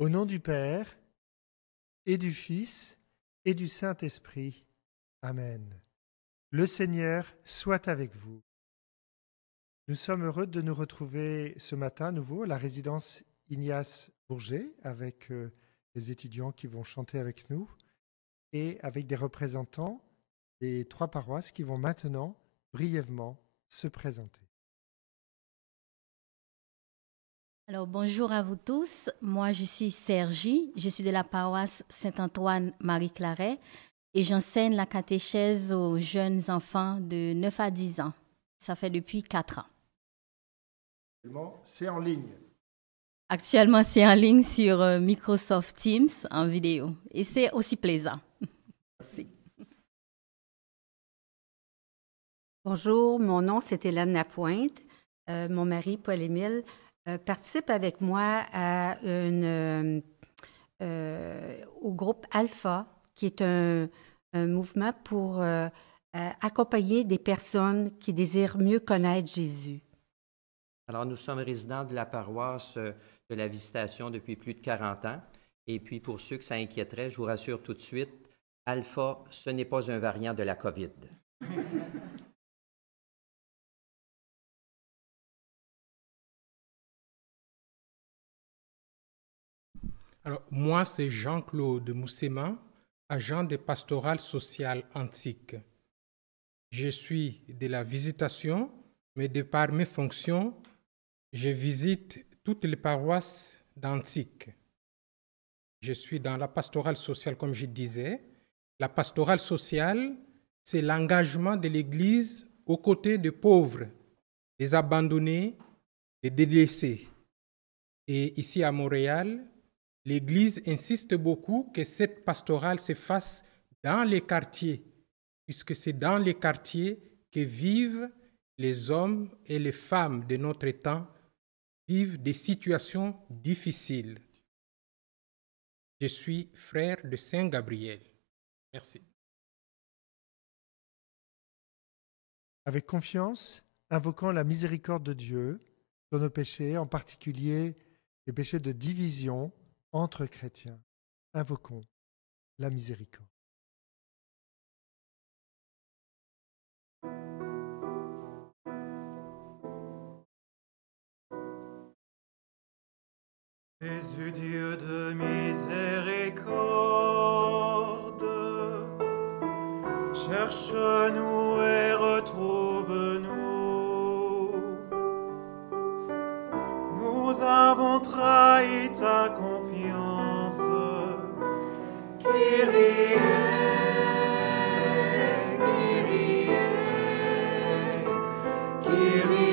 Au nom du Père et du Fils et du Saint-Esprit. Amen. Le Seigneur soit avec vous. Nous sommes heureux de nous retrouver ce matin à nouveau à la résidence Ignace Bourget avec les étudiants qui vont chanter avec nous et avec des représentants des 3 paroisses qui vont maintenant brièvement se présenter. Alors, bonjour à vous tous. Moi, je suis Sergi. Je suis de la paroisse Saint-Antoine-Marie-Claret et j'enseigne la catéchèse aux jeunes enfants de 9 à 10 ans. Ça fait depuis 4 ans. C'est en ligne. Actuellement, c'est en ligne sur Microsoft Teams en vidéo et c'est aussi plaisant. Merci. Bonjour, mon nom c'est Hélène Lapointe. Mon mari, Paul-Émile, participe avec moi à au groupe Alpha, qui est un mouvement pour accompagner des personnes qui désirent mieux connaître Jésus. Alors, nous sommes résidents de la paroisse de la Visitation depuis plus de 40 ans. Et puis, pour ceux que ça inquiéterait, je vous rassure tout de suite, Alpha, ce n'est pas un variant de la COVID. Alors, moi, c'est Jean-Claude Moussema, agent de pastoral social antique. Je suis de la Visitation, mais de par mes fonctions, je visite toutes les paroisses d'Antique. Je suis dans la pastorale sociale, comme je disais. La pastorale sociale, c'est l'engagement de l'Église aux côtés des pauvres, des abandonnés, des délaissés. Et ici à Montréal, l'Église insiste beaucoup que cette pastorale se fasse dans les quartiers, puisque c'est dans les quartiers que vivent les hommes et les femmes de notre temps, vivent des situations difficiles. Je suis frère de Saint Gabriel. Merci. Avec confiance, invoquant la miséricorde de Dieu sur nos péchés, en particulier les péchés de division entre chrétiens. Invoquons la miséricorde. Jésus, Dieu de miséricorde, cherche-nous et retrouve-nous. Nous avons trahi ta confiance. Kyrie, Kyrie, Kyrie.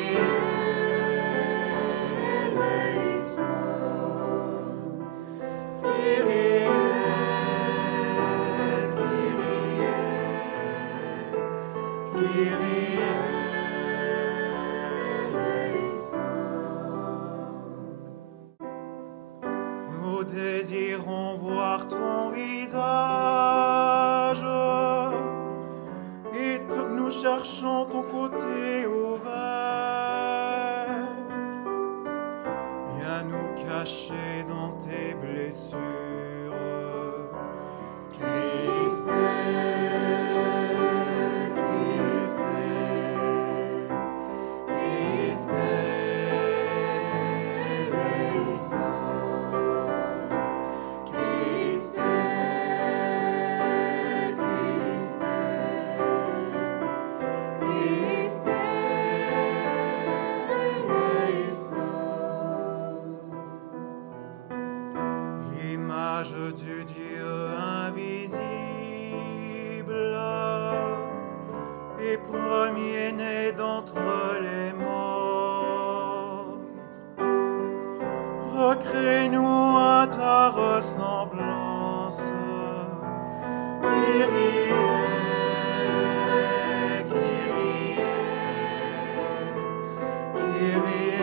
Nous désirons voir ton visage et nous cherchons ton côté ouvert. Viens nous cacher dans tes blessures. Christ. Image du Dieu invisible et premier-né d'entre les morts, recrée-nous à ta ressemblance. Kyrie, Kyrie, Kyrie.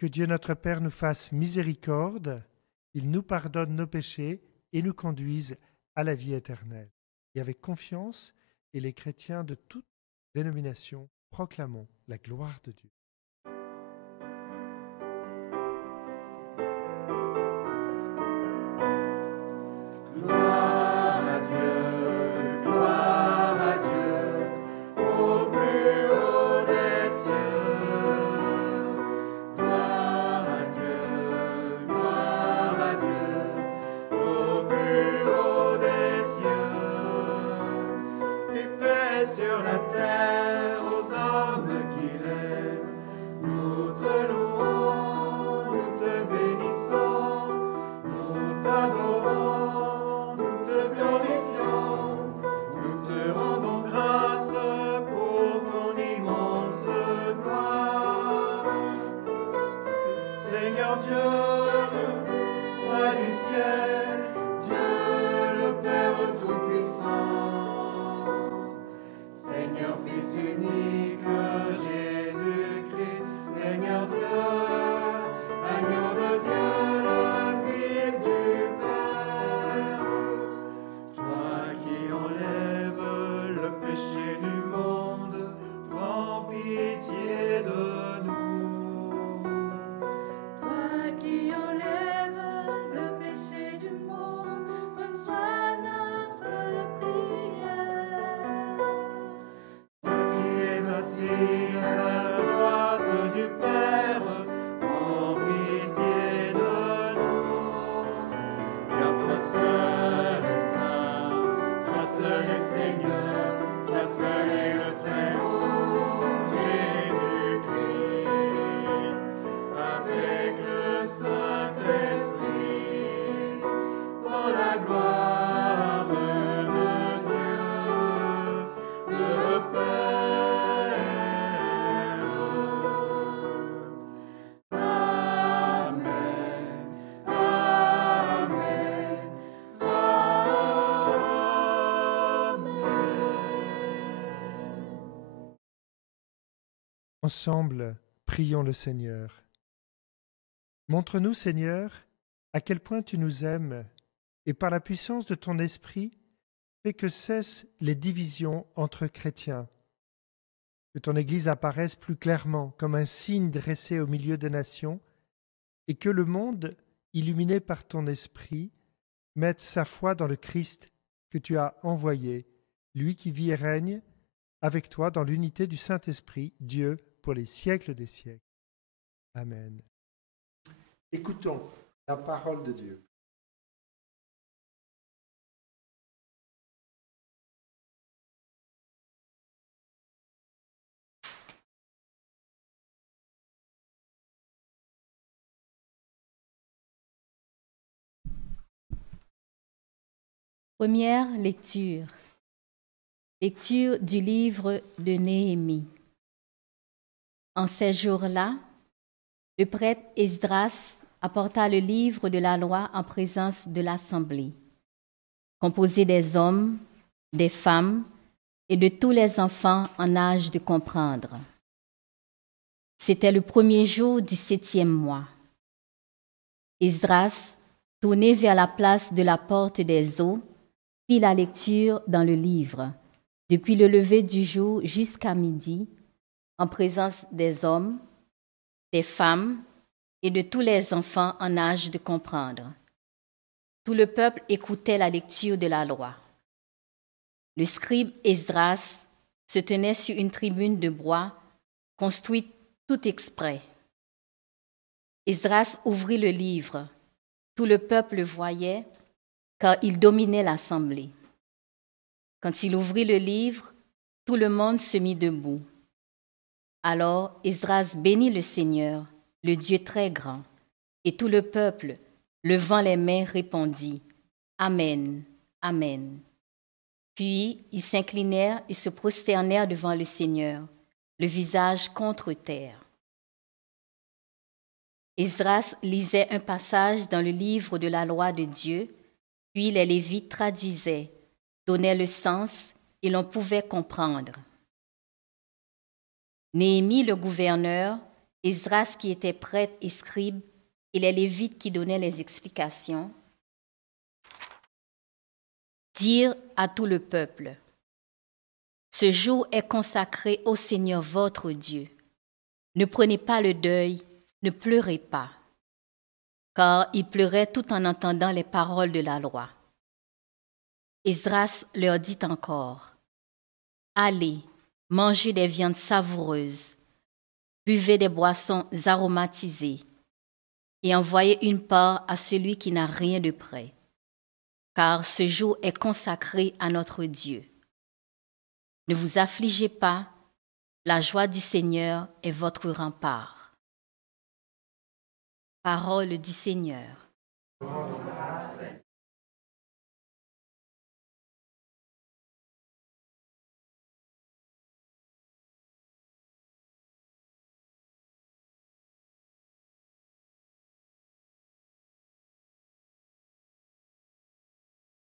Que Dieu notre Père nous fasse miséricorde, il nous pardonne nos péchés et nous conduise à la vie éternelle. Et avec confiance, et les chrétiens de toute dénomination, proclamons la gloire de Dieu. Sur la terre aux hommes qu'il aime, nous te louons, nous te bénissons, nous t'adorons, nous te glorifions, nous te rendons grâce pour ton immense gloire. Seigneur Dieu, roi du ciel, Dieu le Père Tout-Puissant, Seigneur Fils unique, Jésus-Christ, Seigneur Dieu, agneau de Dieu, le Fils du Père, toi qui enlèves le péché du monde, prends pitié de nous. Toi qui enlèves le péché du monde, reçois notre prière. Assise à la droite du Père, prends pitié de nous. Car toi seul est saint, toi seul est Seigneur, toi seul est le Très-Haut, Jésus-Christ, avec le Saint-Esprit, dans la gloire de Dieu, le Père. Ensemble, prions le Seigneur. Montre-nous, Seigneur, à quel point tu nous aimes et par la puissance de ton esprit, fais que cessent les divisions entre chrétiens. Que ton Église apparaisse plus clairement comme un signe dressé au milieu des nations et que le monde, illuminé par ton esprit, mette sa foi dans le Christ que tu as envoyé, lui qui vit et règne avec toi dans l'unité du Saint-Esprit, Dieu, pour les siècles des siècles. Amen. Écoutons la parole de Dieu. Première lecture. Lecture du livre de Néhémie. En ces jours-là, le prêtre Esdras apporta le livre de la loi en présence de l'assemblée, composé des hommes, des femmes et de tous les enfants en âge de comprendre. C'était le premier jour du 7e mois. Esdras, tourné vers la place de la porte des eaux, fit la lecture dans le livre, depuis le lever du jour jusqu'à midi, en présence des hommes, des femmes et de tous les enfants en âge de comprendre. Tout le peuple écoutait la lecture de la loi. Le scribe Esdras se tenait sur une tribune de bois construite tout exprès. Esdras ouvrit le livre. Tout le peuple le voyait, car il dominait l'assemblée. Quand il ouvrit le livre, tout le monde se mit debout. Alors Esdras bénit le Seigneur, le Dieu très grand, et tout le peuple, levant les mains, répondit « Amen, Amen ». Puis ils s'inclinèrent et se prosternèrent devant le Seigneur, le visage contre terre. Esdras lisait un passage dans le livre de la loi de Dieu, puis les Lévites traduisaient, donnaient le sens et l'on pouvait comprendre. Néhémie, le gouverneur, Esdras qui était prêtre et scribe, et les Lévites qui donnaient les explications, dirent à tout le peuple, « Ce jour est consacré au Seigneur votre Dieu. Ne prenez pas le deuil, ne pleurez pas. » Car ils pleuraient tout en entendant les paroles de la loi. Esdras leur dit encore, « Allez, mangez des viandes savoureuses, buvez des boissons aromatisées, et envoyez une part à celui qui n'a rien de prêt, car ce jour est consacré à notre Dieu. Ne vous affligez pas, la joie du Seigneur est votre rempart. » Parole du Seigneur.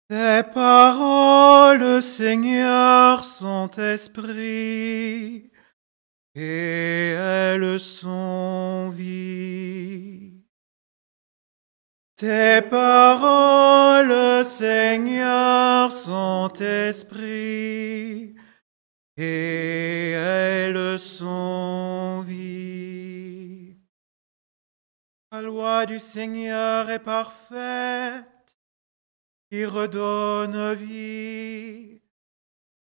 Tes paroles, Seigneur, sont esprit, et elles sont vie. Tes paroles, Seigneur, sont esprit, et elles sont vie. La loi du Seigneur est parfaite, qui redonne vie.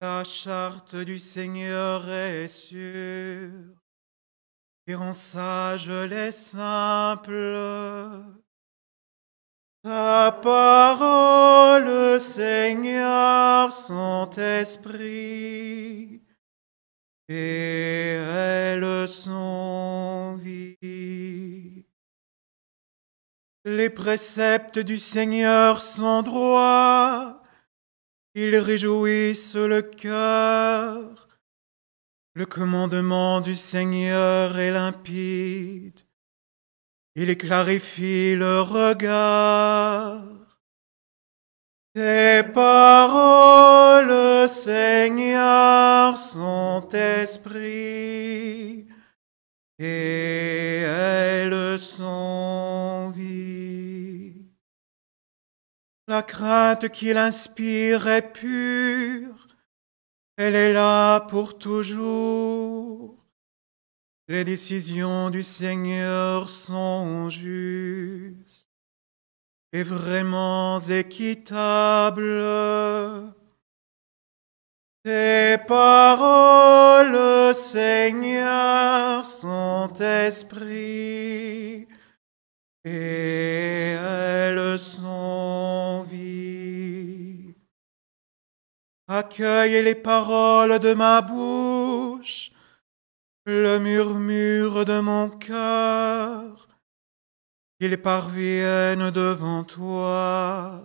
La charte du Seigneur est sûre, qui rend sages les simples. Ta parole, Seigneur, sont esprit, et elles sont vie. Les préceptes du Seigneur sont droits, ils réjouissent le cœur. Le commandement du Seigneur est limpide, il clarifie le regard. Tes paroles, Seigneur, sont esprit, et elles sont vie. La crainte qu'il inspire est pure, elle est là pour toujours. Les décisions du Seigneur sont justes et vraiment équitables. Tes paroles, Seigneur, sont esprit, et elles sont vie. Accueille les paroles de ma bouche, le murmure de mon cœur, qu'ils parviennent devant toi.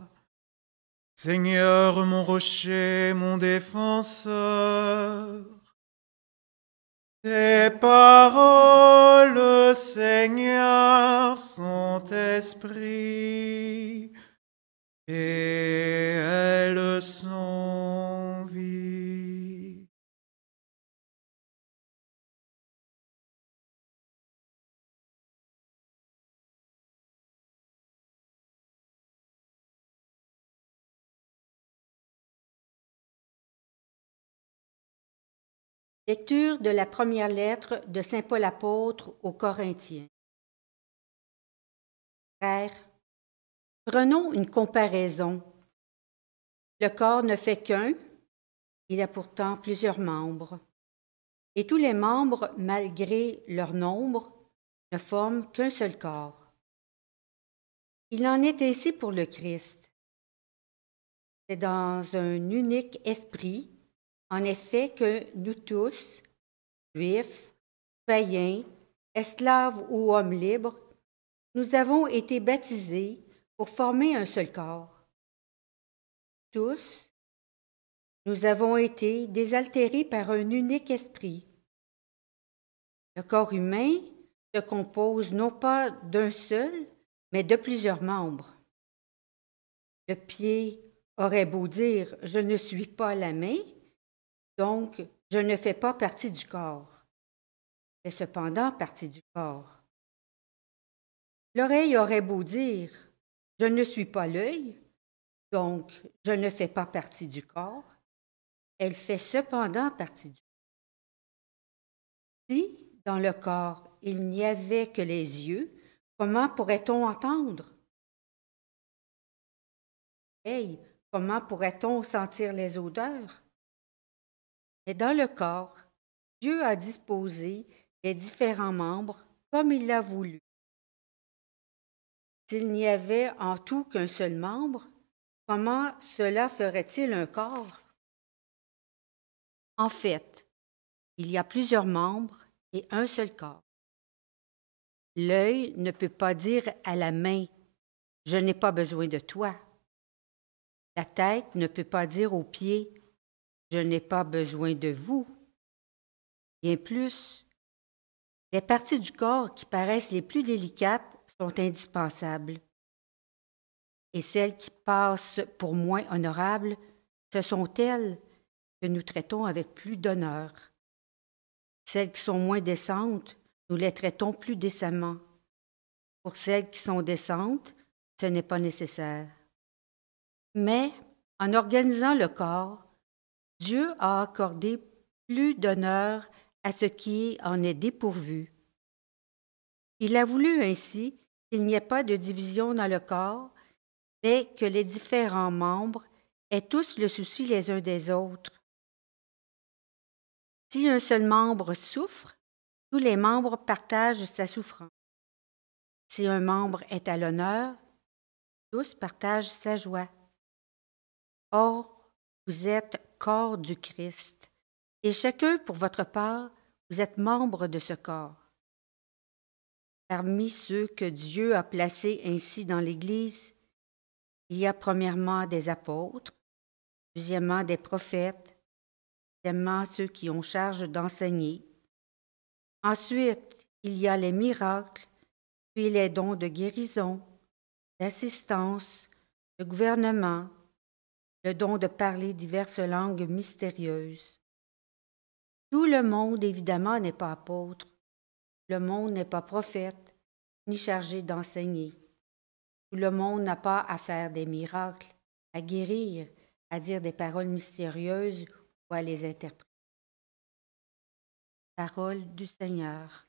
Seigneur, mon rocher, mon défenseur. Tes paroles, Seigneur, sont esprit, et elles sont vie. Lecture de la première lettre de Saint Paul apôtre aux Corinthiens. Frères, prenons une comparaison. Le corps ne fait qu'un, il a pourtant plusieurs membres. Et tous les membres, malgré leur nombre, ne forment qu'un seul corps. Il en est ainsi pour le Christ. C'est dans un unique esprit, en effet, que nous tous, juifs, païens, esclaves ou hommes libres, nous avons été baptisés pour former un seul corps. Tous, nous avons été désaltérés par un unique esprit. Le corps humain se compose non pas d'un seul, mais de plusieurs membres. Le pied aurait beau dire « je ne suis pas la main », donc je ne fais pas partie du corps. fait cependant partie du corps. L'oreille aurait beau dire « Je ne suis pas l'œil, donc je ne fais pas partie du corps », elle fait cependant partie du corps. Si, dans le corps, il n'y avait que les yeux, comment pourrait-on entendre? Hey, comment pourrait-on sentir les odeurs? Mais dans le corps, Dieu a disposé les différents membres comme il l'a voulu. S'il n'y avait en tout qu'un seul membre, comment cela ferait-il un corps? En fait, il y a plusieurs membres et un seul corps. L'œil ne peut pas dire à la main « Je n'ai pas besoin de toi ». La tête ne peut pas dire aux pieds « Je n'ai pas besoin de vous ». Bien plus, les parties du corps qui paraissent les plus délicates sont indispensables. Et celles qui passent pour moins honorables, ce sont elles que nous traitons avec plus d'honneur. Celles qui sont moins décentes, nous les traitons plus décemment. Pour celles qui sont décentes, ce n'est pas nécessaire. Mais, en organisant le corps, Dieu a accordé plus d'honneur à ce qui en est dépourvu. Il a voulu ainsi qu'il n'y ait pas de division dans le corps, mais que les différents membres aient tous le souci les uns des autres. Si un seul membre souffre, tous les membres partagent sa souffrance. Si un membre est à l'honneur, tous partagent sa joie. Or, vous êtes corps du Christ, et chacun pour votre part, vous êtes membre de ce corps. Parmi ceux que Dieu a placés ainsi dans l'Église, il y a premièrement des apôtres, deuxièmement des prophètes, troisièmement ceux qui ont charge d'enseigner. Ensuite, il y a les miracles, puis les dons de guérison, d'assistance, de gouvernement, le don de parler diverses langues mystérieuses. Tout le monde, évidemment, n'est pas apôtre. Le monde n'est pas prophète, ni chargé d'enseigner. Tout le monde n'a pas à faire des miracles, à guérir, à dire des paroles mystérieuses ou à les interpréter. Parole du Seigneur.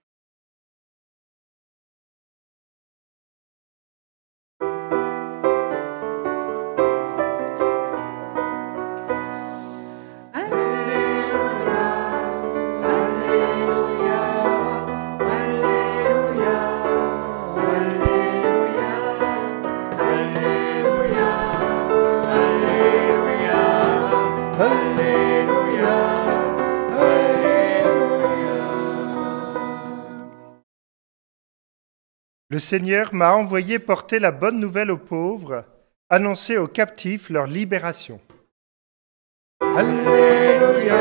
Le Seigneur m'a envoyé porter la bonne nouvelle aux pauvres, annoncer aux captifs leur libération. Alléluia,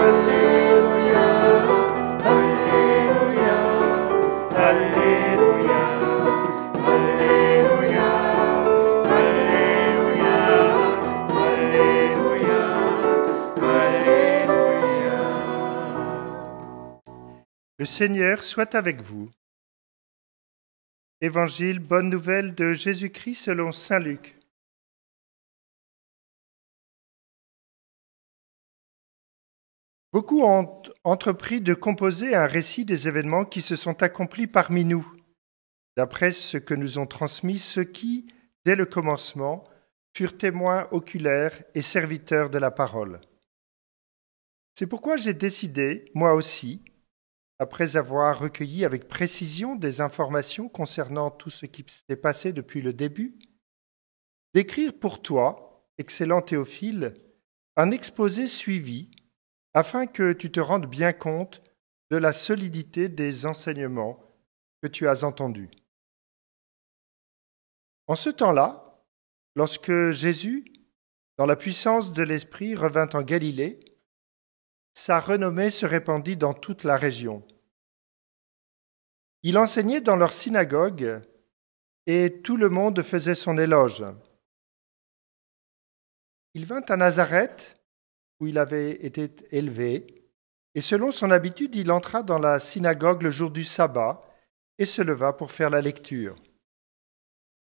Alléluia, Alléluia, Alléluia, Alléluia, Alléluia, Alléluia, Alléluia. Le Seigneur soit avec vous. Évangile, bonne nouvelle de Jésus-Christ selon saint Luc. Beaucoup ont entrepris de composer un récit des événements qui se sont accomplis parmi nous, d'après ce que nous ont transmis ceux qui, dès le commencement, furent témoins oculaires et serviteurs de la parole. C'est pourquoi j'ai décidé, moi aussi, après avoir recueilli avec précision des informations concernant tout ce qui s'est passé depuis le début, d'écrire pour toi, excellent Théophile, un exposé suivi afin que tu te rendes bien compte de la solidité des enseignements que tu as entendus. En ce temps-là, lorsque Jésus, dans la puissance de l'Esprit, revint en Galilée, sa renommée se répandit dans toute la région. Il enseignait dans leur synagogue et tout le monde faisait son éloge. Il vint à Nazareth, où il avait été élevé, Et selon son habitude, il entra dans la synagogue le jour du sabbat et se leva pour faire la lecture.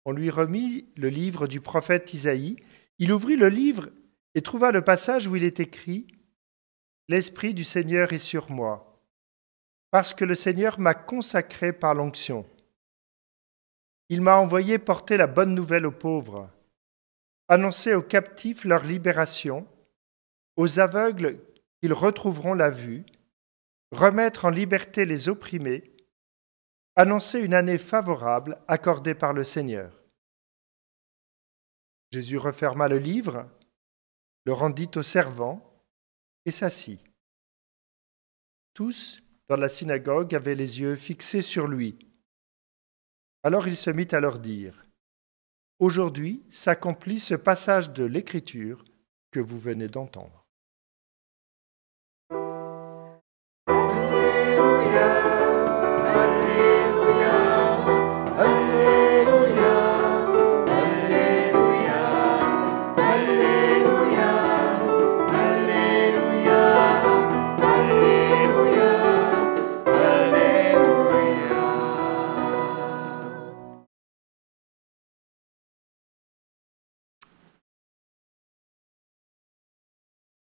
On lui remit le livre du prophète Isaïe. Il ouvrit le livre et trouva le passage où il est écrit « L'Esprit du Seigneur est sur moi, parce que le Seigneur m'a consacré par l'onction. Il m'a envoyé porter la bonne nouvelle aux pauvres, annoncer aux captifs leur libération, aux aveugles qu'ils retrouveront la vue, remettre en liberté les opprimés, annoncer une année favorable accordée par le Seigneur. » Jésus referma le livre, le rendit au servant et s'assit. Tous, dans la synagogue, avaient les yeux fixés sur lui. Alors il se mit à leur dire « Aujourd'hui s'accomplit ce passage de l'Écriture que vous venez d'entendre. »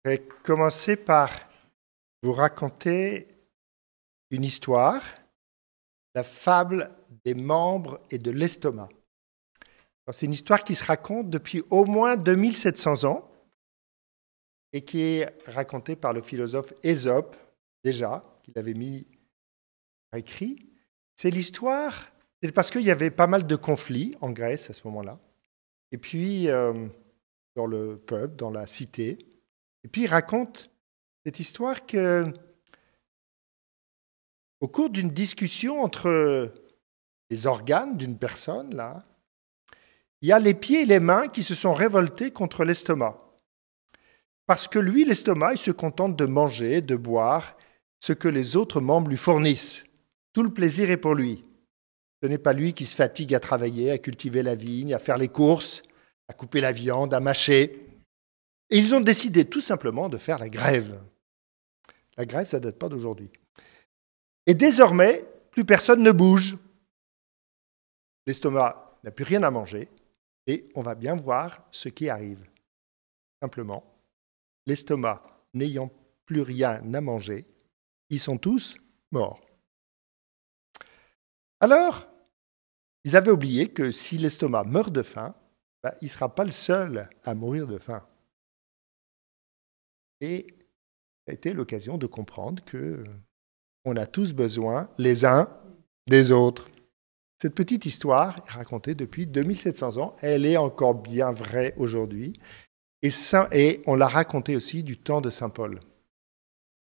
Je vais commencer par vous raconter une histoire, la fable des membres et de l'estomac. C'est une histoire qui se raconte depuis au moins 2700 ans et qui est racontée par le philosophe Ésope, déjà, qu'il avait mis à écrit. C'est l'histoire, c'est parce qu'il y avait pas mal de conflits en Grèce à ce moment-là, et puis dans le peuple, dans la cité. Et puis il raconte cette histoire que, au cours d'une discussion entre les organes d'une personne, là, il y a les pieds et les mains qui se sont révoltés contre l'estomac. Parce que lui, l'estomac, il se contente de manger, de boire ce que les autres membres lui fournissent. Tout le plaisir est pour lui. Ce n'est pas lui qui se fatigue à travailler, à cultiver la vigne, à faire les courses, à couper la viande, à mâcher. Et ils ont décidé tout simplement de faire la grève. La grève, ça ne date pas d'aujourd'hui. Et désormais, plus personne ne bouge. L'estomac n'a plus rien à manger et on va bien voir ce qui arrive. Simplement, l'estomac n'ayant plus rien à manger, ils sont tous morts. Alors, ils avaient oublié que si l'estomac meurt de faim, il ne sera pas le seul à mourir de faim. Et ça a été l'occasion de comprendre qu'on a tous besoin les uns des autres. Cette petite histoire est racontée depuis 2700 ans. Elle est encore bien vraie aujourd'hui. Et on l'a racontée aussi du temps de Saint Paul.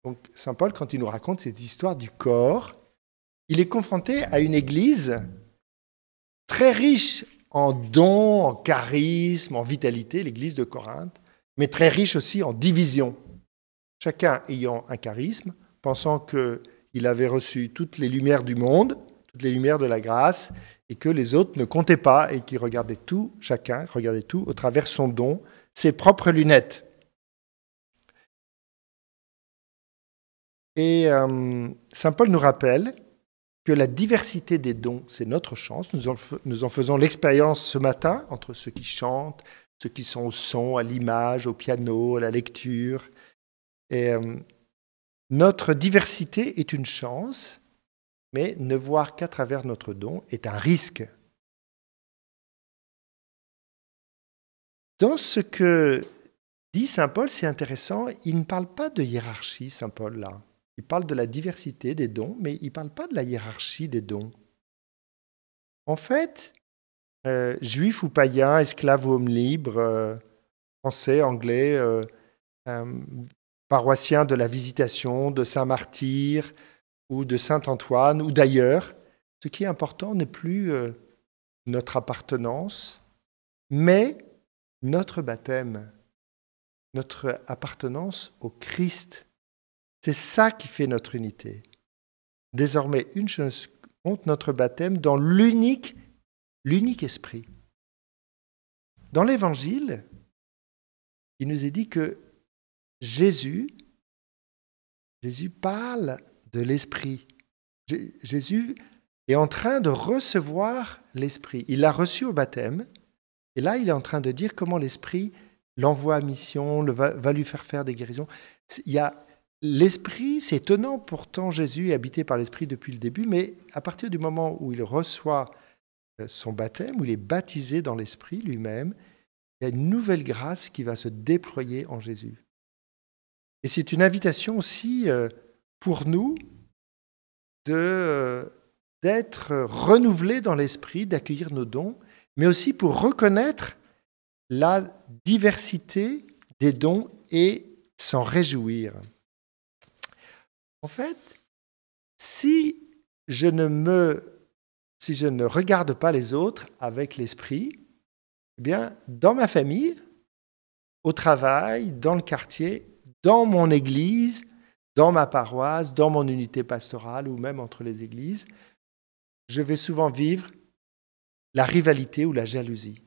Donc Saint Paul, quand il nous raconte cette histoire du corps, il est confronté à une église très riche en dons, en charisme, en vitalité, l'église de Corinthe, mais très riche aussi en division. Chacun ayant un charisme, pensant qu'il avait reçu toutes les lumières du monde, toutes les lumières de la grâce, et que les autres ne comptaient pas, et qui regardaient tout, chacun regardait tout au travers son don, ses propres lunettes. Et Saint Paul nous rappelle que la diversité des dons, c'est notre chance. Nous en faisons l'expérience ce matin entre ceux qui chantent, ceux qui sont au son, à l'image, au piano, à la lecture. Et notre diversité est une chance, mais ne voir qu'à travers notre don est un risque. Dans ce que dit Saint Paul, c'est intéressant, il ne parle pas de hiérarchie, Saint Paul, là. Il parle de la diversité des dons, mais il ne parle pas de la hiérarchie des dons. En fait, juif ou païen, esclave ou homme libre, français, anglais, paroissien de la Visitation, de Saint-Martyr ou de Saint-Antoine ou d'ailleurs, ce qui est important n'est plus notre appartenance, mais notre baptême, notre appartenance au Christ. C'est ça qui fait notre unité. Désormais, une chose compte, notre baptême dans l'unique esprit. Dans l'Évangile, il nous est dit que Jésus Jésus parle de l'Esprit. Jésus est en train de recevoir l'Esprit. Il l'a reçu au baptême, et là, il est en train de dire comment l'Esprit l'envoie à mission, va lui faire des guérisons. Il y a l'Esprit, c'est étonnant, pourtant Jésus est habité par l'Esprit depuis le début, mais à partir du moment où il reçoit son baptême, où il est baptisé dans l'Esprit lui-même, il y a une nouvelle grâce qui va se déployer en Jésus. Et c'est une invitation aussi pour nous d'être renouvelés dans l'Esprit, d'accueillir nos dons, mais aussi pour reconnaître la diversité des dons et s'en réjouir. En fait, si je ne regarde pas les autres avec l'Esprit, eh bien, dans ma famille, au travail, dans le quartier, dans mon église, dans ma paroisse, dans mon unité pastorale ou même entre les églises, je vais souvent vivre la rivalité ou la jalousie.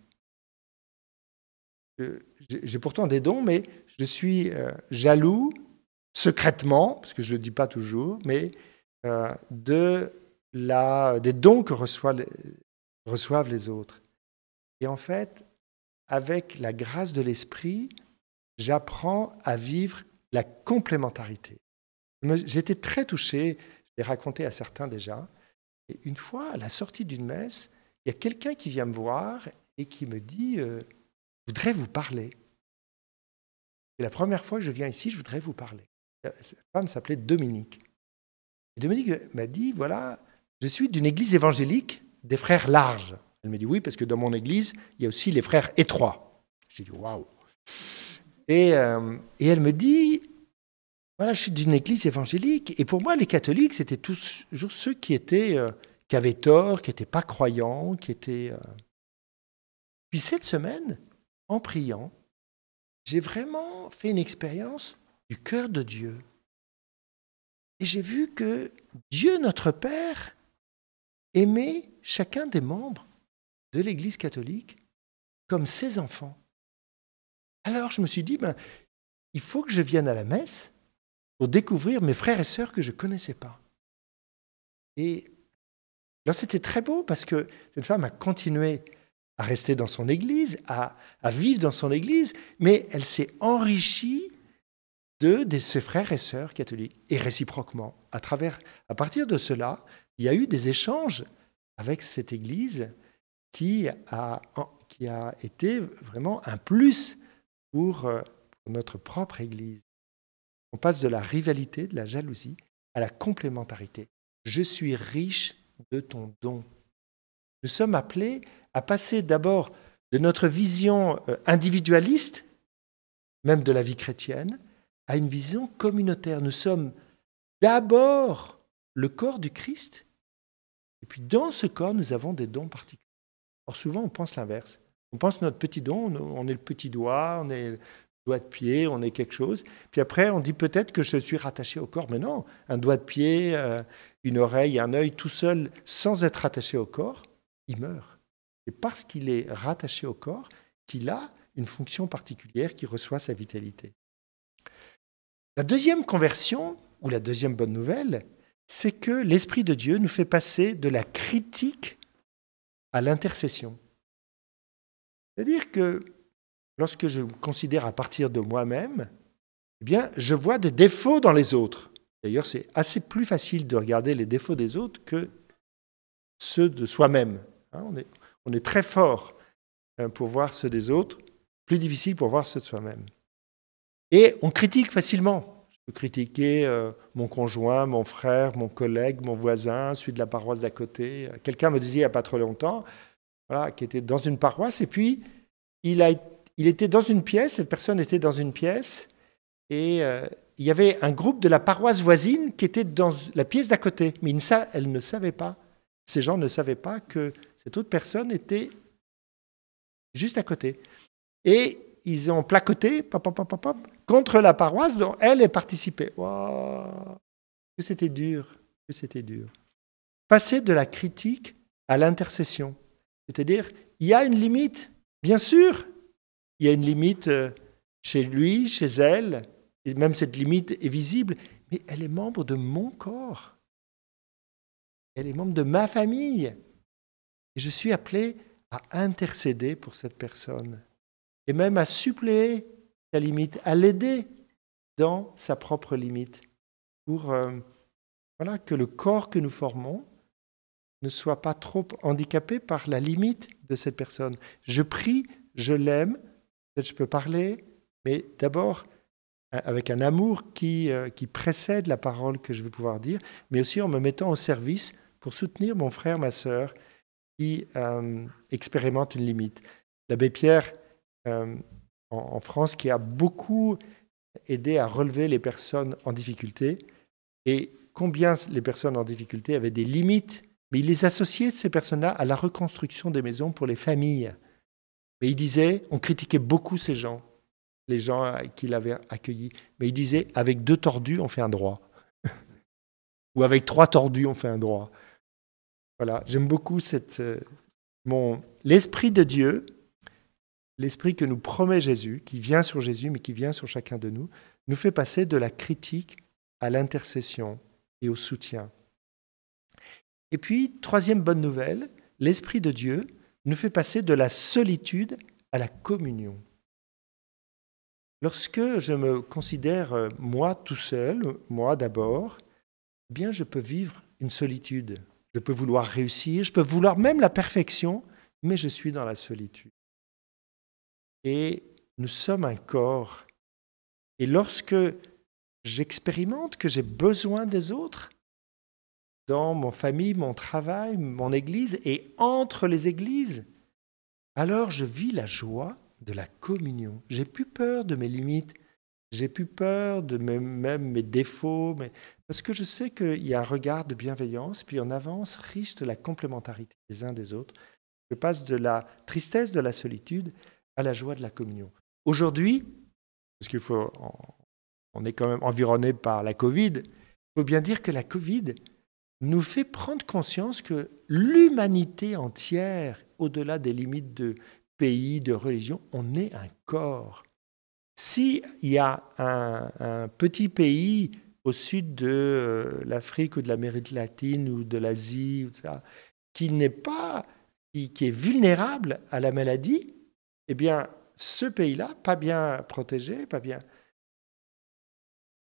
J'ai pourtant des dons, mais je suis jaloux secrètement, parce que je ne le dis pas toujours, mais des dons que reçoivent les autres. Et en fait, avec la grâce de l'Esprit, j'apprends à vivre la complémentarité. J'étais très touché, je l'ai raconté à certains déjà, et une fois, à la sortie d'une messe, il y a quelqu'un qui vient me voir et qui me dit « Je voudrais vous parler. C'est la première fois que je viens ici, je voudrais vous parler. » Cette femme s'appelait Dominique. Et Dominique m'a dit « Voilà, je suis d'une église évangélique des frères larges. » Elle me dit « Oui, parce que dans mon église, il y a aussi les frères étroits. » J'ai dit « Waouh !» Et elle me dit « Voilà, je suis d'une église évangélique. » Et pour moi, les catholiques, c'était toujours ceux qui avaient tort, qui n'étaient pas croyants, qui étaient... Puis cette semaine, en priant, j'ai vraiment fait une expérience du cœur de Dieu. Et j'ai vu que Dieu, notre Père, aimait chacun des membres de l'Église catholique comme ses enfants. Alors je me suis dit, il faut que je vienne à la messe pour découvrir mes frères et sœurs que je ne connaissais pas. Et là, c'était très beau parce que cette femme a continué à rester dans son église, à vivre dans son église, mais elle s'est enrichie de ses frères et sœurs catholiques, et réciproquement. À partir de cela, il y a eu des échanges avec cette église qui a été vraiment un plus pour notre propre église. On passe de la rivalité, de la jalousie, à la complémentarité. Je suis riche de ton don. Nous sommes appelés à passer d'abord de notre vision individualiste, même de la vie chrétienne, à une vision communautaire. Nous sommes d'abord le corps du Christ, et puis dans ce corps, nous avons des dons particuliers. Or, souvent, on pense l'inverse. On pense notre petit don, on est le petit doigt, on est le doigt de pied, on est quelque chose. Puis après, on dit peut-être que je suis rattaché au corps. Mais non, un doigt de pied, une oreille, un œil, tout seul, sans être rattaché au corps, il meurt. Et parce qu'il est rattaché au corps, qu'il a une fonction particulière qui reçoit sa vitalité. La deuxième conversion, ou la deuxième bonne nouvelle, c'est que l'Esprit de Dieu nous fait passer de la critique à l'intercession. C'est-à-dire que lorsque je me considère à partir de moi-même, eh bien, je vois des défauts dans les autres. D'ailleurs, c'est assez plus facile de regarder les défauts des autres que ceux de soi-même. On est très fort pour voir ceux des autres, plus difficile pour voir ceux de soi-même. Et on critique facilement. Je peux critiquer mon conjoint, mon frère, mon collègue, mon voisin, celui de la paroisse d'à côté. Quelqu'un me disait il n'y a pas trop longtemps, voilà, qui était dans une paroisse, et puis il était dans une pièce, cette personne était dans une pièce, et il y avait un groupe de la paroisse voisine qui était dans la pièce d'à côté. Mais elle ne savait pas, ces gens ne savaient pas que cette autre personne était juste à côté. Et ils ont placoté contre la paroisse dont elle est participée. Wow, que c'était dur, que c'était dur. Passer de la critique à l'intercession. C'est-à-dire, il y a une limite, bien sûr. Il y a une limite chez lui, chez elle, et même cette limite est visible. mais elle est membre de mon corps. Elle est membre de ma famille. Et je suis appelé à intercéder pour cette personne. Et même à suppléer sa limite, à l'aider dans sa propre limite. Pour que le corps que nous formons ne soit pas trop handicapé par la limite de cette personne. Je prie, je l'aime, peut-être je peux parler, mais d'abord avec un amour qui précède la parole que je vais pouvoir dire, mais aussi en me mettant au service pour soutenir mon frère, ma sœur, qui expérimente une limite. L'abbé Pierre, en France, qui a beaucoup aidé à relever les personnes en difficulté, et combien les personnes en difficulté avaient des limites, mais il les associait, ces personnes-là, à la reconstruction des maisons pour les familles. Mais il disait, on critiquait beaucoup ces gens, les gens qu'il avait accueillis, mais il disait, avec 2 tordus, on fait un droit. Ou avec 3 tordus, on fait un droit. Voilà, j'aime beaucoup l'Esprit de Dieu, l'Esprit que nous promet Jésus, qui vient sur Jésus, mais qui vient sur chacun de nous, nous fait passer de la critique à l'intercession et au soutien. Et puis, 3e bonne nouvelle, l'Esprit de Dieu nous fait passer de la solitude à la communion. Lorsque je me considère moi tout seul, moi d'abord, eh bien je peux vivre une solitude. Je peux vouloir réussir, je peux vouloir même la perfection, mais je suis dans la solitude. Et nous sommes un corps. Et lorsque j'expérimente que j'ai besoin des autres, dans mon famille, mon travail, mon église et entre les églises, alors je vis la joie de la communion. J'ai plus peur de mes limites, j'ai plus peur de même mes défauts, parce que je sais qu'il y a un regard de bienveillance, puis on avance riche de la complémentarité des uns des autres. Je passe de la tristesse de la solitude à la joie de la communion. Aujourd'hui, parce on est quand même environné par la Covid, il faut bien dire que la Covid nous fait prendre conscience que l'humanité entière, au-delà des limites de pays, de religion, on est un corps. S'il y a un petit pays au sud de l'Afrique ou de l'Amérique latine ou de l'Asie, qui est vulnérable à la maladie, eh bien, ce pays-là, pas bien protégé,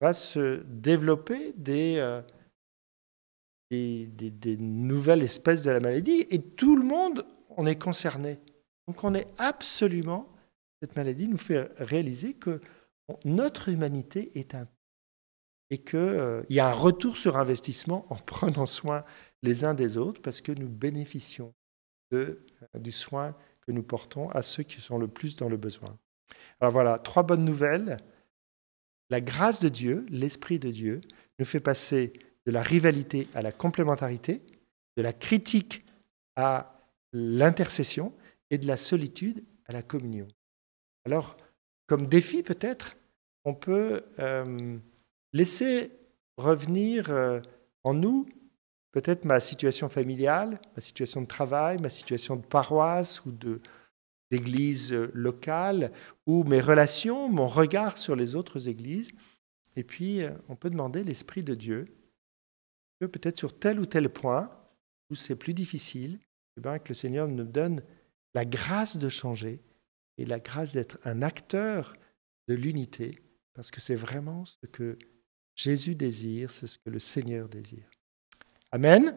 va se développer des nouvelles espèces de la maladie et tout le monde en est concerné. Donc on est absolument, cette maladie nous fait réaliser que notre humanité est et qu'il y a un retour sur investissement en prenant soin les uns des autres parce que nous bénéficions du soin que nous portons à ceux qui sont le plus dans le besoin. Alors voilà, 3 bonnes nouvelles. La grâce de Dieu, l'Esprit de Dieu, nous fait passer de la rivalité à la complémentarité, de la critique à l'intercession et de la solitude à la communion. Alors, comme défi peut-être, on peut laisser revenir en nous peut-être ma situation familiale, ma situation de travail, ma situation de paroisse ou d'église locale, ou mes relations, mon regard sur les autres églises. Et puis, on peut demander l'Esprit de Dieu que peut-être sur tel ou tel point, où c'est plus difficile, que le Seigneur nous donne la grâce de changer et la grâce d'être un acteur de l'unité, parce que c'est vraiment ce que Jésus désire, c'est ce que le Seigneur désire. Amen.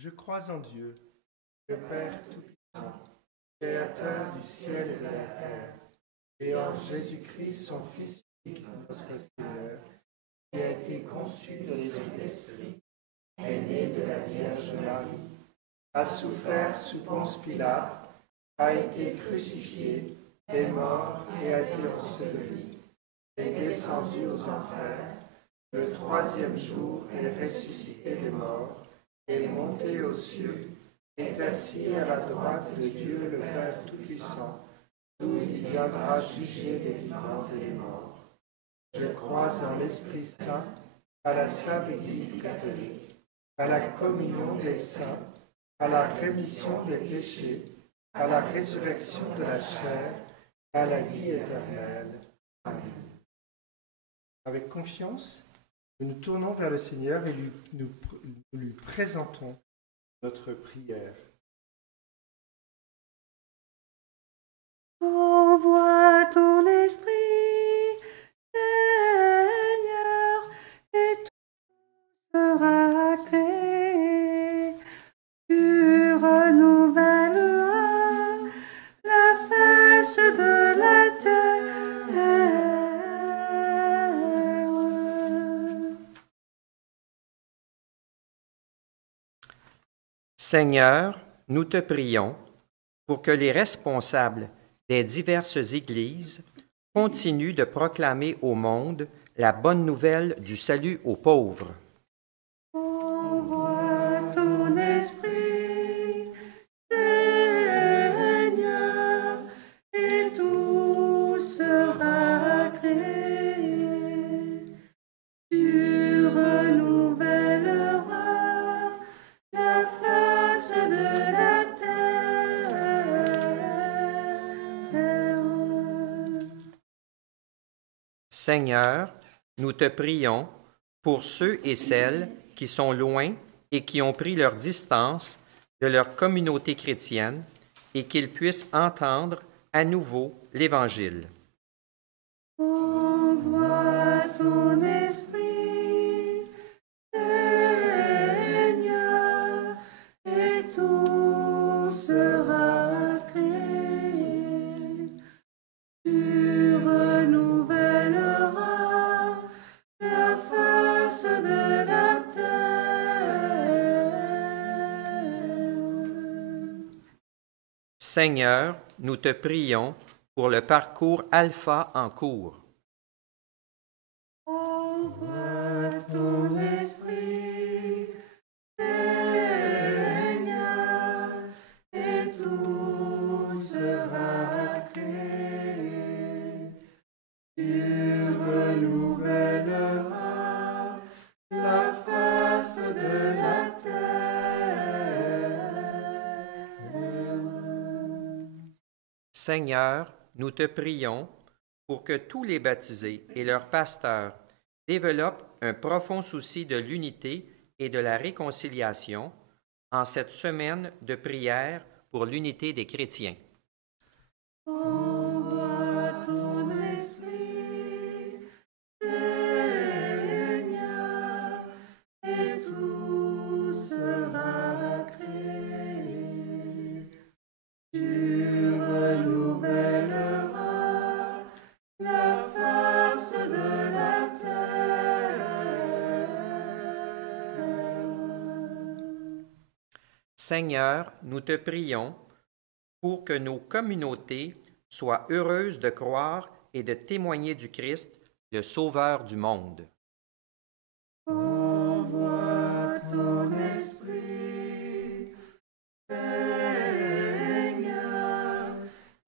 Je crois en Dieu, le Père Tout-Puissant, Créateur du ciel et de la terre, et en Jésus-Christ, son Fils unique, notre Seigneur, qui a été conçu de l'Esprit, est né de la Vierge Marie, a souffert sous Ponce Pilate, a été crucifié, est mort et a été enseveli, est descendu aux enfers, le troisième jour est ressuscité des morts, est monté aux cieux, est assis à la droite de Dieu le Père Tout-Puissant, d'où il viendra juger les vivants et les morts. Je crois en l'Esprit Saint, à la Sainte Église catholique, à la communion des saints, à la rémission des péchés, à la résurrection de la chair, à la vie éternelle. Amen. Avec confiance, nous nous tournons vers le Seigneur et nous lui présentons notre prière. Envoie ton esprit, Seigneur, et tout sera créé. Tu renouvelleras la face de la terre. Seigneur, nous te prions pour que les responsables des diverses églises continuent de proclamer au monde la bonne nouvelle du salut aux pauvres. Envoie ton esprit, Seigneur, et tout sera créé. Tu renouvelleras la face de la terre. Seigneur, nous te prions pour ceux et celles qui sont loin et qui ont pris leur distance de leur communauté chrétienne et qu'ils puissent entendre à nouveau l'Évangile. Envoie ton esprit, Seigneur, et tout sera créé. Tu renouvelleras la face de la terre. Seigneur, nous te prions pour le parcours Alpha en cours. Envoie ton esprit, Seigneur, et tout sera créé. Tu renouvelleras la face de la terre. Seigneur, nous te prions pour que tous les baptisés et leurs pasteurs développent un profond souci de l'unité et de la réconciliation en cette semaine de prière pour l'unité des chrétiens. Envoie ton esprit, Seigneur, et tout sera créé. Tu renouvelleras la face de la terre. Seigneur, nous te prions pour que nos communautés soient heureuses de croire et de témoigner du Christ, le Sauveur du monde. Envoie ton esprit, Seigneur,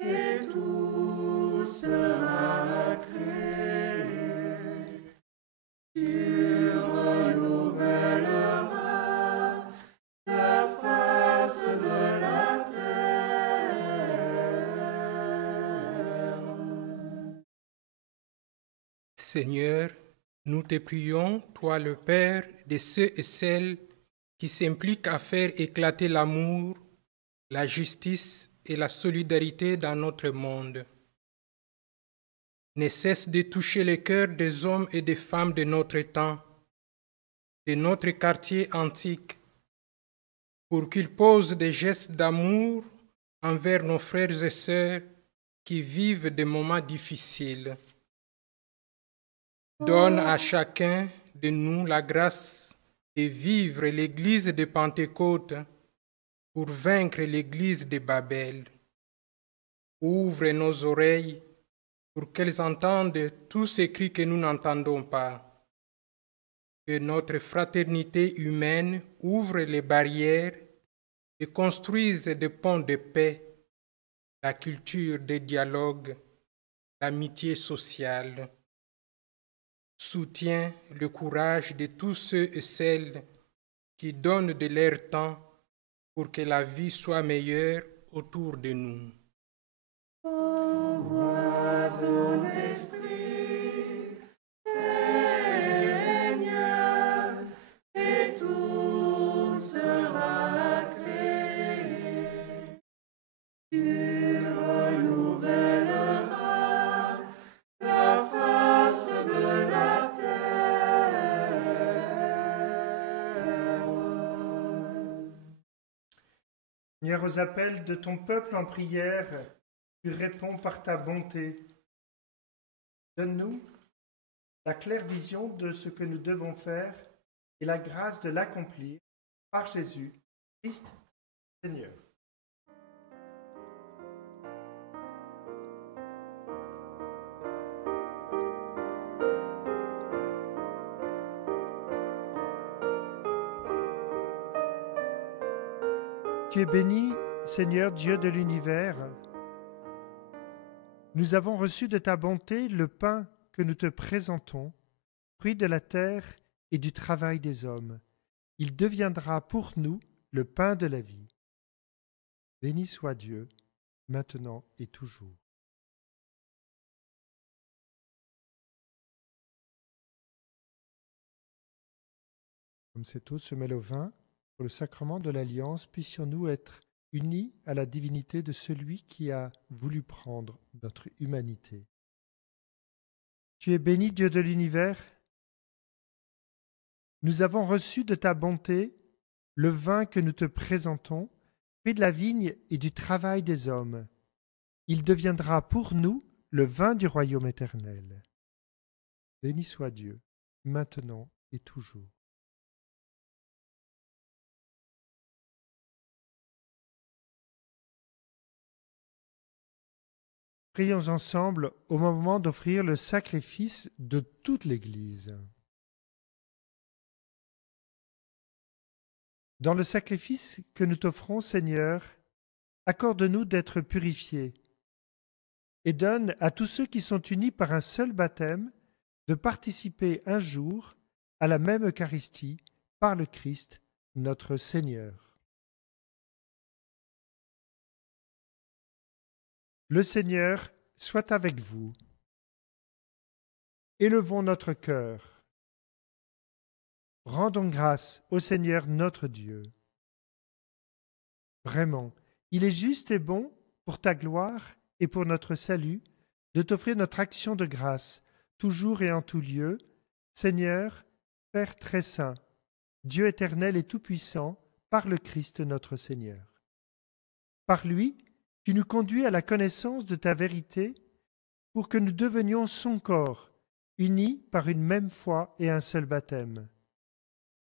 et tout sera créé. Tu renouvelleras la face de la terre. Seigneur, nous te prions, toi le Père de ceux et celles qui s'impliquent à faire éclater l'amour, la justice et la solidarité dans notre monde. Ne cesse de toucher le cœur des hommes et des femmes de notre temps, de notre quartier antique, pour qu'ils posent des gestes d'amour envers nos frères et sœurs qui vivent des moments difficiles. Donne à chacun de nous la grâce de vivre l'Église de Pentecôte pour vaincre l'Église de Babel. Ouvre nos oreilles pour qu'elles entendent tous ces cris que nous n'entendons pas. Que notre fraternité humaine ouvre les barrières et construise des ponts de paix, la culture des dialogues, l'amitié sociale. Soutiens le courage de tous ceux et celles qui donnent de leur temps pour que la vie soit meilleure autour de nous. Envoie ton esprit, Seigneur, et tout sera créé. Tu renouvelleras la face de la terre. Seigneur, aux appels de ton peuple en prière, tu réponds par ta bonté. Donne-nous la claire vision de ce que nous devons faire et la grâce de l'accomplir par Jésus, Christ, Seigneur. Tu es béni, Seigneur Dieu de l'univers. Nous avons reçu de ta bonté le pain que nous te présentons, fruit de la terre et du travail des hommes. Il deviendra pour nous le pain de la vie. Béni soit Dieu, maintenant et toujours. Comme cette eau se mêle au vin, pour le sacrement de l'alliance, puissions-nous être unis à la divinité de celui qui a voulu prendre notre humanité. Tu es béni, Dieu de l'univers. Nous avons reçu de ta bonté le vin que nous te présentons, fruit de la vigne et du travail des hommes. Il deviendra pour nous le vin du royaume éternel. Béni soit Dieu, maintenant et toujours. Prions ensemble au moment d'offrir le sacrifice de toute l'Église. Dans le sacrifice que nous t'offrons, Seigneur, accorde-nous d'être purifiés et donne à tous ceux qui sont unis par un seul baptême de participer un jour à la même Eucharistie par le Christ, notre Seigneur. Le Seigneur soit avec vous. Élevons notre cœur. Rendons grâce au Seigneur notre Dieu. Vraiment, il est juste et bon pour ta gloire et pour notre salut de t'offrir notre action de grâce, toujours et en tout lieu, Seigneur, Père très saint, Dieu éternel et tout-puissant, par le Christ notre Seigneur. Par lui, tu nous conduis à la connaissance de ta vérité pour que nous devenions son corps, unis par une même foi et un seul baptême.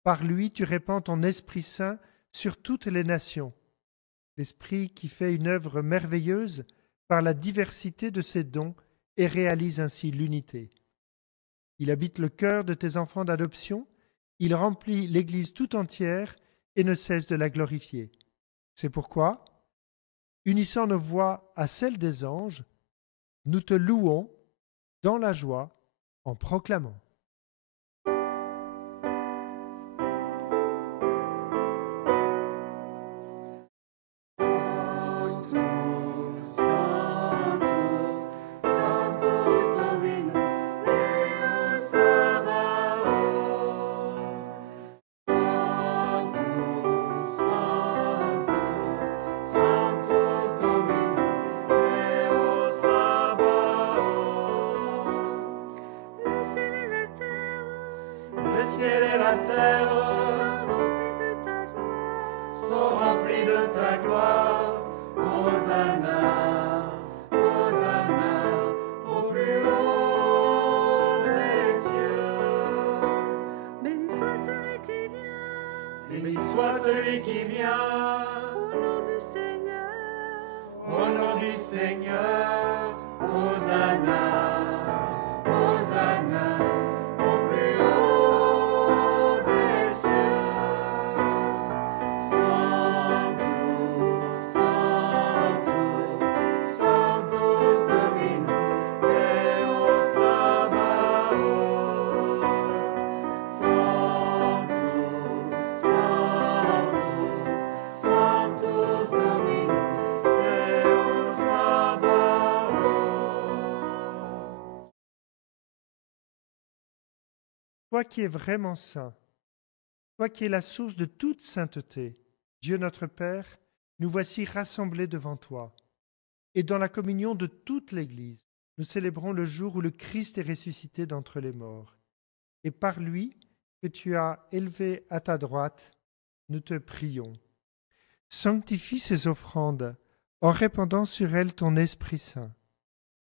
Par lui, tu répands ton Esprit Saint sur toutes les nations, l'Esprit qui fait une œuvre merveilleuse par la diversité de ses dons et réalise ainsi l'unité. Il habite le cœur de tes enfants d'adoption, il remplit l'Église tout entière et ne cesse de la glorifier. C'est pourquoi, unissant nos voix à celles des anges, nous te louons dans la joie en proclamant. Au nom du Seigneur, toi qui es vraiment saint, toi qui es la source de toute sainteté, Dieu notre Père, nous voici rassemblés devant toi. Et dans la communion de toute l'Église, nous célébrons le jour où le Christ est ressuscité d'entre les morts. Et par lui, que tu as élevé à ta droite, nous te prions. Sanctifie ces offrandes en répandant sur elles ton Esprit Saint,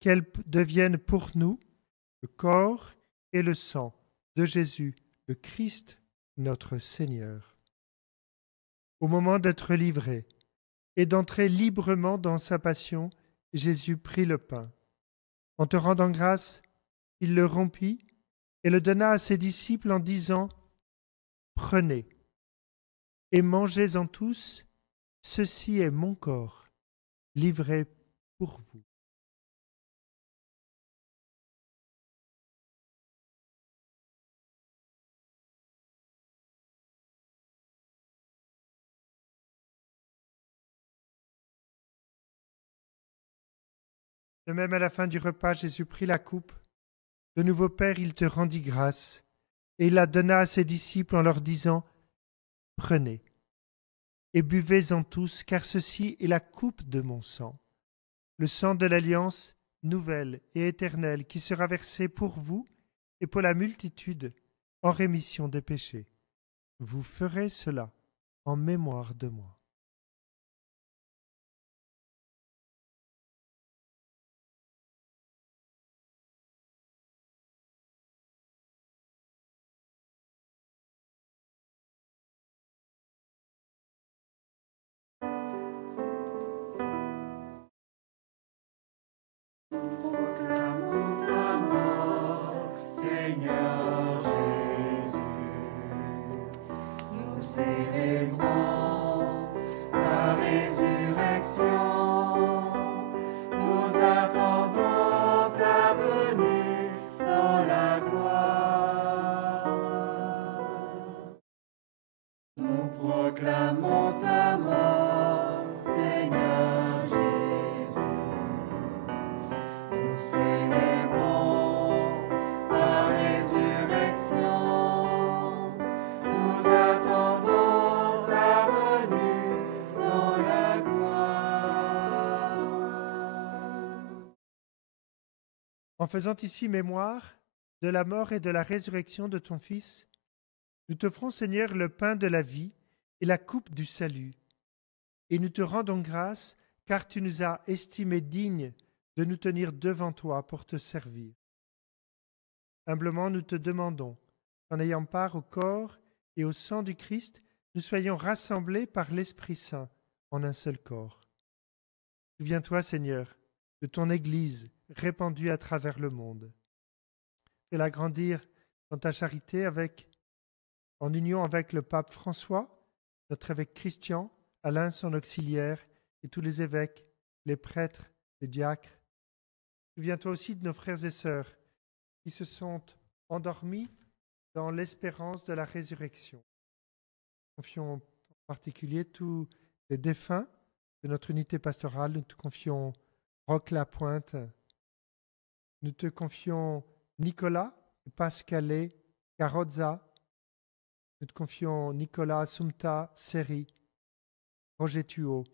qu'elles deviennent pour nous le corps et le sang de Jésus, le Christ, notre Seigneur. Au moment d'être livré et d'entrer librement dans sa passion, Jésus prit le pain. En te rendant grâce, il le rompit et le donna à ses disciples en disant « Prenez et mangez-en tous, ceci est mon corps, livré pour vous. » De même, à la fin du repas, Jésus prit la coupe. De nouveau, Père, il te rendit grâce, et il la donna à ses disciples en leur disant « Prenez et buvez-en tous, car ceci est la coupe de mon sang, le sang de l'alliance nouvelle et éternelle qui sera versé pour vous et pour la multitude en rémission des péchés. Vous ferez cela en mémoire de moi. » Proclamons ta mort, Seigneur Jésus. Nous célébrons ta résurrection. Nous attendons ta venue dans la gloire. Nous proclamons ta mort, Seigneur Jésus. Nous célébrons ta résurrection. Nous attendons ta venue dans la gloire. En faisant ici mémoire de la mort et de la résurrection de ton Fils, nous t'offrons, Seigneur, le pain de la vie et la coupe du salut. Et nous te rendons grâce, car tu nous as estimés dignes de nous tenir devant toi pour te servir. Humblement, nous te demandons, en ayant part au corps et au sang du Christ, nous soyons rassemblés par l'Esprit Saint en un seul corps. Souviens-toi, Seigneur, de ton Église répandue à travers le monde. Fais-la grandir dans ta charité en union avec le pape François, notre évêque Christian, Alain son auxiliaire, et tous les évêques, les prêtres, les diacres. Souviens-toi aussi de nos frères et sœurs qui se sont endormis dans l'espérance de la résurrection. Confions en particulier tous les défunts de notre unité pastorale. Nous te confions Roch Lapointe. Nous te confions Nicolas, Pascalé, Carozza. Nous te confions Nicolas Sumta Seri, Roger Thuot,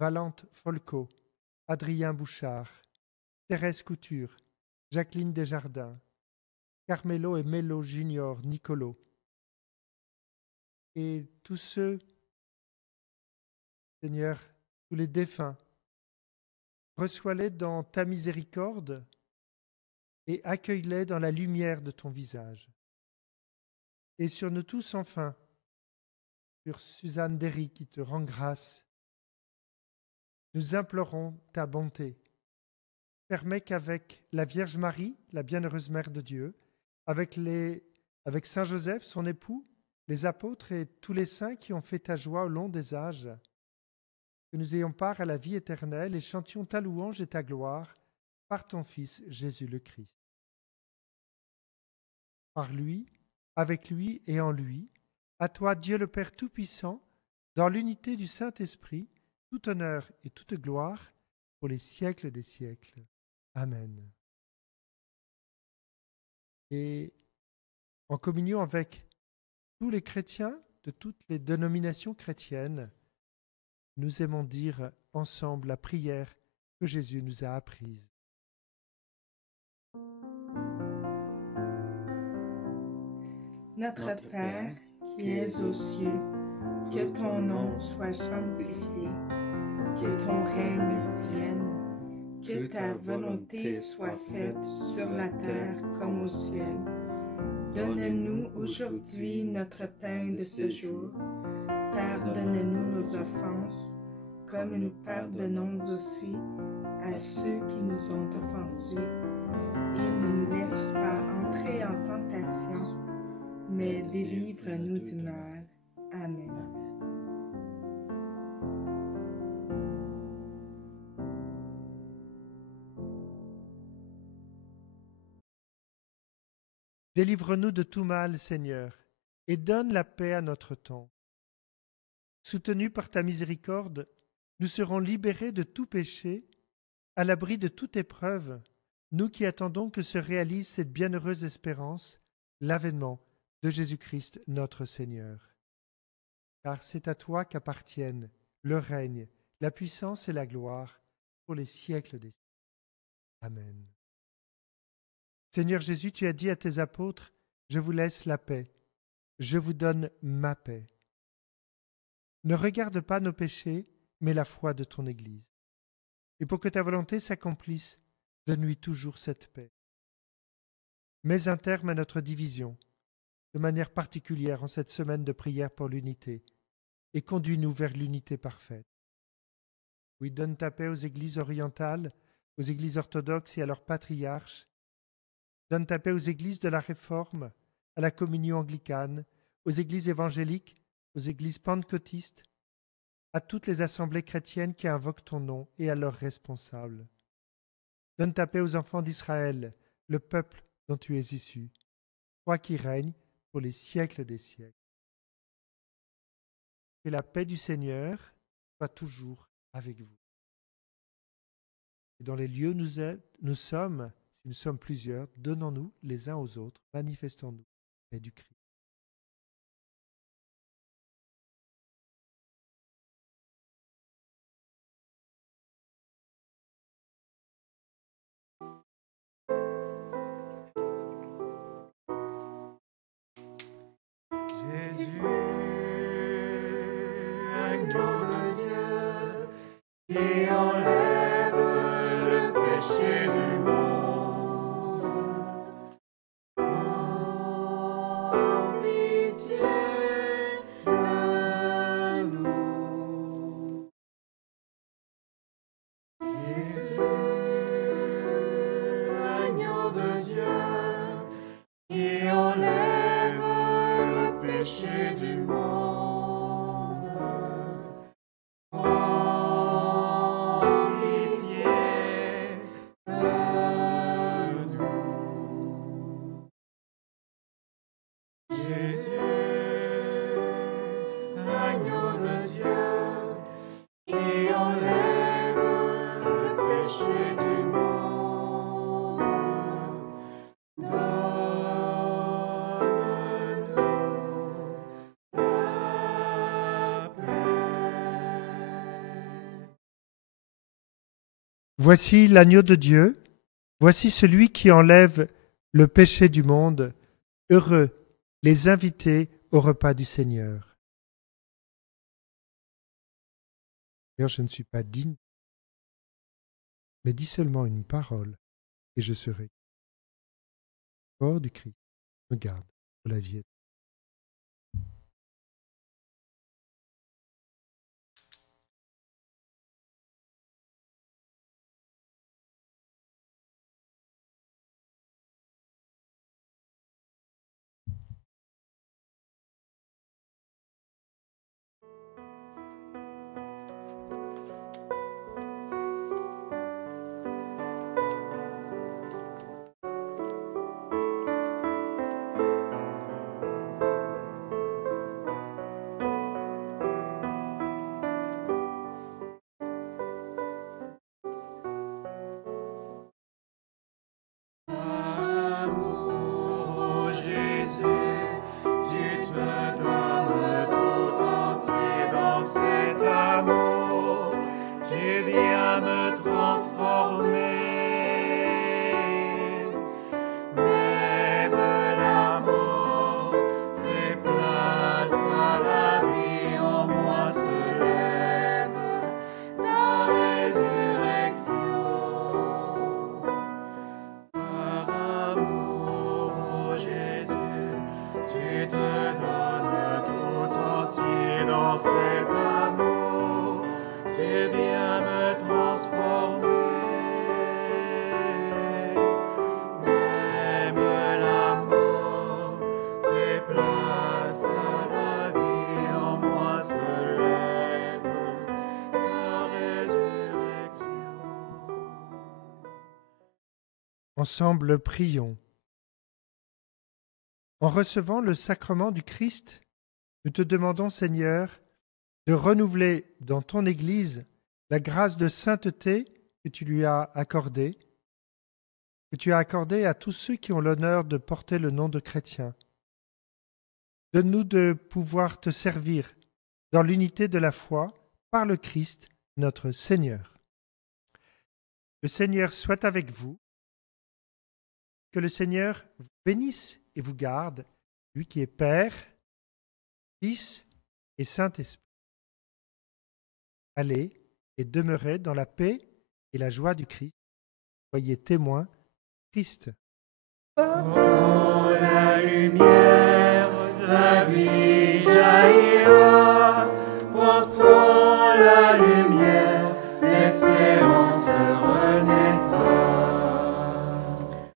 Valente Folco, Adrien Bouchard, Thérèse Couture, Jacqueline Desjardins, Carmelo et Melo Junior Nicolo. Et tous ceux, Seigneur, tous les défunts, reçois-les dans ta miséricorde et accueille-les dans la lumière de ton visage. Et sur nous tous, enfin, sur Suzanne Derry qui te rend grâce, nous implorons ta bonté. Permets qu'avec la Vierge Marie, la bienheureuse Mère de Dieu, avec Saint Joseph, son époux, les apôtres et tous les saints qui ont fait ta joie au long des âges, que nous ayons part à la vie éternelle et chantions ta louange et ta gloire par ton Fils Jésus le Christ. Par lui, avec lui et en lui, à toi Dieu le Père Tout-Puissant, dans l'unité du Saint-Esprit, tout honneur et toute gloire pour les siècles des siècles. Amen. Et en communion avec tous les chrétiens de toutes les dénominations chrétiennes, nous aimons dire ensemble la prière que Jésus nous a apprise. Notre Père, qui es aux cieux, que ton nom soit sanctifié, que ton règne vienne, que ta volonté soit faite sur la terre comme au ciel. Donne-nous aujourd'hui notre pain de ce jour. Pardonne-nous nos offenses, comme nous pardonnons aussi à ceux qui nous ont offensés. Et ne nous laisse pas entrer en tentation, mais délivre-nous du mal. Amen. Délivre-nous de tout mal, Seigneur, et donne la paix à notre temps. Soutenus par ta miséricorde, nous serons libérés de tout péché, à l'abri de toute épreuve, nous qui attendons que se réalise cette bienheureuse espérance, l'avènement de Jésus-Christ notre Seigneur. Car c'est à toi qu'appartiennent le règne, la puissance et la gloire pour les siècles des siècles. Amen. Seigneur Jésus, tu as dit à tes apôtres, « Je vous laisse la paix, je vous donne ma paix. » Ne regarde pas nos péchés, mais la foi de ton Église. Et pour que ta volonté s'accomplisse, donne-lui toujours cette paix. Mets un terme à notre division, de manière particulière en cette semaine de prière pour l'unité, et conduis-nous vers l'unité parfaite. Oui, donne ta paix aux églises orientales, aux églises orthodoxes et à leurs patriarches. Donne ta paix aux églises de la Réforme, à la communion anglicane, aux églises évangéliques, aux églises pentecôtistes, à toutes les assemblées chrétiennes qui invoquent ton nom et à leurs responsables. Donne ta paix aux enfants d'Israël, le peuple dont tu es issu, toi qui règnes pour les siècles des siècles. Que la paix du Seigneur soit toujours avec vous. Et dans les lieux où nous sommes, si nous sommes plusieurs, donnons-nous les uns aux autres, manifestons-nous la paix du Christ. Jésus, agneau de Dieu, qui enlève le péché du monde. Oh, pitié de nous. Jésus, agneau de Dieu, qui enlève le péché du monde. Oh, pitié de nous. Jésus, agneau de Dieu, qui enlève le péché du monde. Donne-nous la paix. Voici l'agneau de Dieu, voici celui qui enlève le péché du monde. Heureux les invités au repas du Seigneur. D'ailleurs, je ne suis pas digne, mais dis seulement une parole, et je serai. Corps du Christ, me garde pour la vie éternelle. Ensemble, prions. En recevant le sacrement du Christ, nous te demandons, Seigneur, de renouveler dans ton Église la grâce de sainteté que tu lui as accordée, que tu as accordée à tous ceux qui ont l'honneur de porter le nom de chrétien. Donne-nous de pouvoir te servir dans l'unité de la foi par le Christ, notre Seigneur. Le Seigneur soit avec vous. Que le Seigneur vous bénisse et vous garde, lui qui est Père, Fils et Saint-Esprit. Allez et demeurez dans la paix et la joie du Christ. Soyez témoins de Christ. Portons la lumière, la vie jaillira. Portons la lumière, l'espérance renaîtra.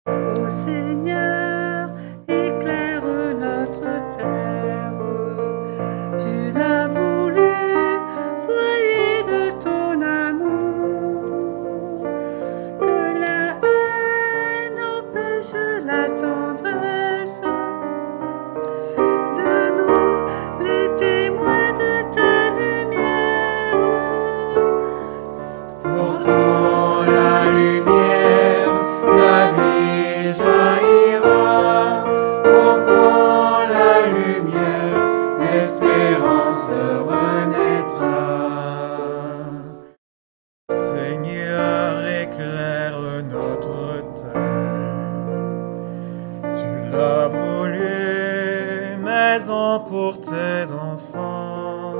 Ô Seigneur, éclaire notre terre. Tu l'as voulu, foyer de ton amour. Que la haine empêche la tendresse. De nous, les témoins de ta lumière. Portons la lumière, la vie jaillira. Portons la lumière, l'espérance renaîtra. Seigneur, éclaire notre terre. Tu l'as voulu, maison pour tes enfants.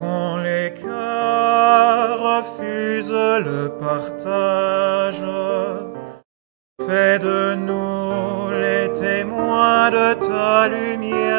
Quand les cœurs refusent le partage, fais de nous les témoins de ta lumière.